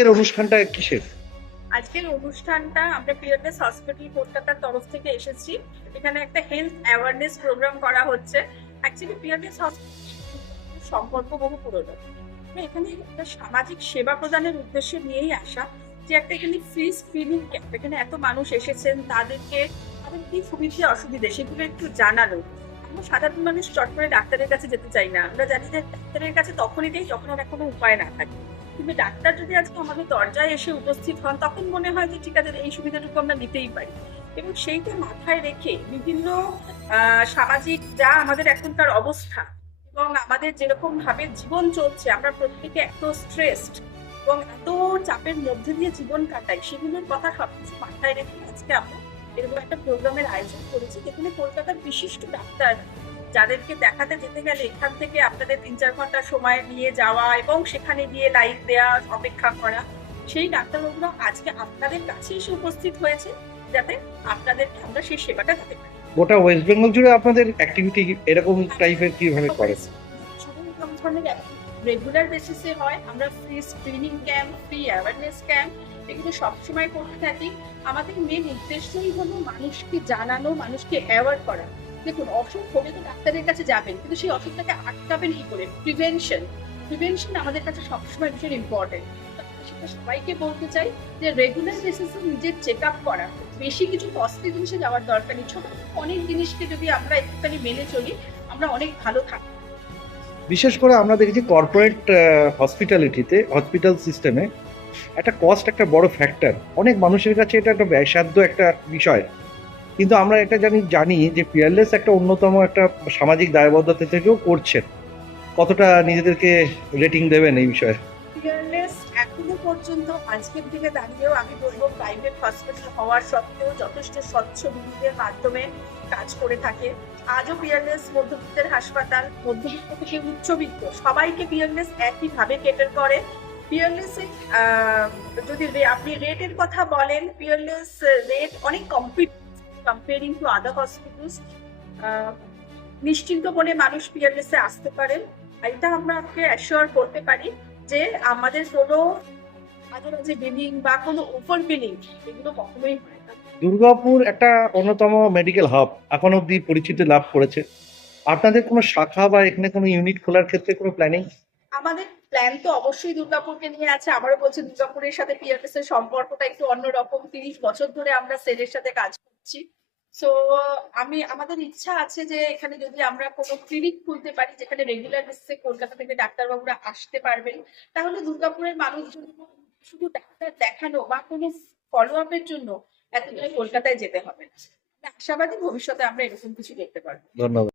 এর অনুষ্ঠানটা কিসের? আজকের অনুষ্ঠানটা আমরা পিয়ারলেস হসপিটাল কলকাতার তরফ থেকে এসেছি। এখানে একটা হেলথ অ্যাওয়ারনেস প্রোগ্রাম করা হচ্ছে। অ্যাকচুয়ালি পিয়ারলেস হসপিটাল সম্পর্ক বহু পুরনো। এখানে একটা সামাজিক সেবা প্রদানের উদ্দেশ্য নিয়েই আসা যে একটা এখানে ফ্রি স্ক্রিনিং ক্যাম্প এখানে এত মানুষ এসেছেন, তাদেরকে তাদের কি সুবিধে, অসুবিধে সেগুলো একটু জানানো। আমরা সাধারণ মানুষ চট করে ডাক্তারের কাছে যেতে চাই না। আমরা জানি যে ডাক্তারের কাছে তখনই যাই যখন আর কোনো উপায় না থাকে। কিন্তু ডাক্তার যদি আজকে আমাদের দরজায় এসে উপস্থিত হন, তখন মনে হয় যে ঠিক আছে, এই সুবিধাটুকু আমরা নিতেই পারি। এবং সেইটা মাথায় রেখে বিভিন্ন সামাজিক যা আমাদের এখনকার অবস্থা এবং আমাদের যেরকম ভাবে জীবন চলছে, আমরা প্রত্যেকে এত স্ট্রেসড এবং এত চাপের মধ্যে দিয়ে জীবন কাটাই, সেগুলোর কথা সবকিছু মাথায় রেখে আজকে আমরা এরকম একটা প্রোগ্রামের আয়োজন করেছি, যেখানে কলকাতার বিশিষ্ট ডাক্তার যাদেরকে দেখাতে যেতে গেলে এখান থেকে আপনাদের তিন চার ঘণ্টা সময় নিয়ে যাওয়া এবং সেখানে গিয়ে লাইভ দেওয়া অপেক্ষা করা সেই ডাক্তারবাবুরা আজকে আপনাদের কাছে এসে উপস্থিত হয়েছে যাতে আপনাদেরকে আমরা সেই সেবাটা দিতে পারি। গোটা ওয়েস্ট বেঙ্গল জুড়ে আপনাদের অ্যাক্টিভিটি এরকম টাইপের কীভাবে করে? ধরনের রেগুলার বেসিসে হয়। আমরা free screening camp free awareness camp এগুলো সবসময় করতে থাকি। আমাদের মেন উদ্দেশ্যই হলো মানুষকে জানানো মানুষকে অ্যাওয়ার করা। দেখুন, অসুখ হলে তো ডাক্তারের কাছে যাবেন, কিন্তু সেই অসুখটাকে আটকাবেন কি করে? প্রিভেনশন প্রিভেনশন আমাদের কাছে সবসময় ভীষণ ইম্পর্টেন্ট সেটা সবাইকে বলতে চাই যে রেগুলার বেসিসে নিজের চেক আপ করা। বেশি কিছু কস্টলি জিনিসে যাওয়ার দরকার নেই। ছোট অনেক জিনিসকে যদি আমরা একটুখানি মেনে চলি, আমরা অনেক ভালো থাকি বিশেষ করে আমরা দেখেছি কর্পোরেট হসপিটালিটিতে হসপিটাল সিস্টেমে একটা কস্ট একটা বড় ফ্যাক্টর অনেক মানুষের কাছে এটা একটা ব্যয়সাধ্য একটা বিষয়। কিন্তু আমরা এটা জানি জানি যে পিয়ারলেস একটা অন্যতম একটা সামাজিক দায়বদ্ধতা থেকেও করছেন। কতটা নিজেদেরকে রেটিং দেবেন এই বিষয়ে? ফিয়ারলেস এখনও পর্যন্ত আজকের দিকে দাঁড়িয়েও আমি বলব প্রাইভেট হসপিটাল হওয়ার সত্ত্বেও যথেষ্ট স্বচ্ছ বিনিয়োগের মাধ্যমে কাজ করে থাকে। আজও পিয়ারলেস মধ্যবিত্তের হাসপাতাল, মধ্যবিত্ত থেকে উচ্চবিত্ত, সবাইকে পিয়ারলেস একইভাবে কেটার করে। পিয়ারলেস যদি আপনি রেটের কথা বলেন পিয়ারলেস রেট অনেক compete comparing to other hospitals নিশ্চিন্ত মনে মানুষ পিয়ারলেসে আসতে পারেন এটা আমরা আপনাকে অ্যাসিওর করতে পারি যে আমাদের কোনো মাঝে বিলিং বা কোনো ওভার বিলিং এগুলো কখনোই হয় না। দুর্গাপুর একটা অন্যতম মেডিকেল হাব এখন অবধি পরিচিতি লাভ করেছে। আপনাদের কোনো শাখা বা এখানে কোনো ইউনিট খোলার ক্ষেত্রে কোনো প্ল্যানিং আমাদের প্ল্যান তো অবশ্যই দুর্গাপুরকে নিয়ে আছে। আবারও বলছি দুর্গাপুরের সাথে পিআরএস এর সম্পর্কটা একটু অন্যরকম। তিরিশ বছর ধরে আমরা সেলের সাথে কাজ করছি। সো আমি, আমাদের ইচ্ছা আছে যে এখানে যদি আমরা কোনো ক্লিনিক খুলতে পারি, যেখানে রেগুলার বেসিসে কলকাতা থেকে ডাক্তারবাবুরা আসতে পারবেন, তাহলে দুর্গাপুরের মানুষজন শুধু ডাক্তার দেখানো বা কোনো ফলো আপের জন্য এতদূরে কলকাতায় যেতে হবে। আশাবাদী ভবিষ্যতে আমরা এরকম কিছু দেখতে পারব। ধন্যবাদ।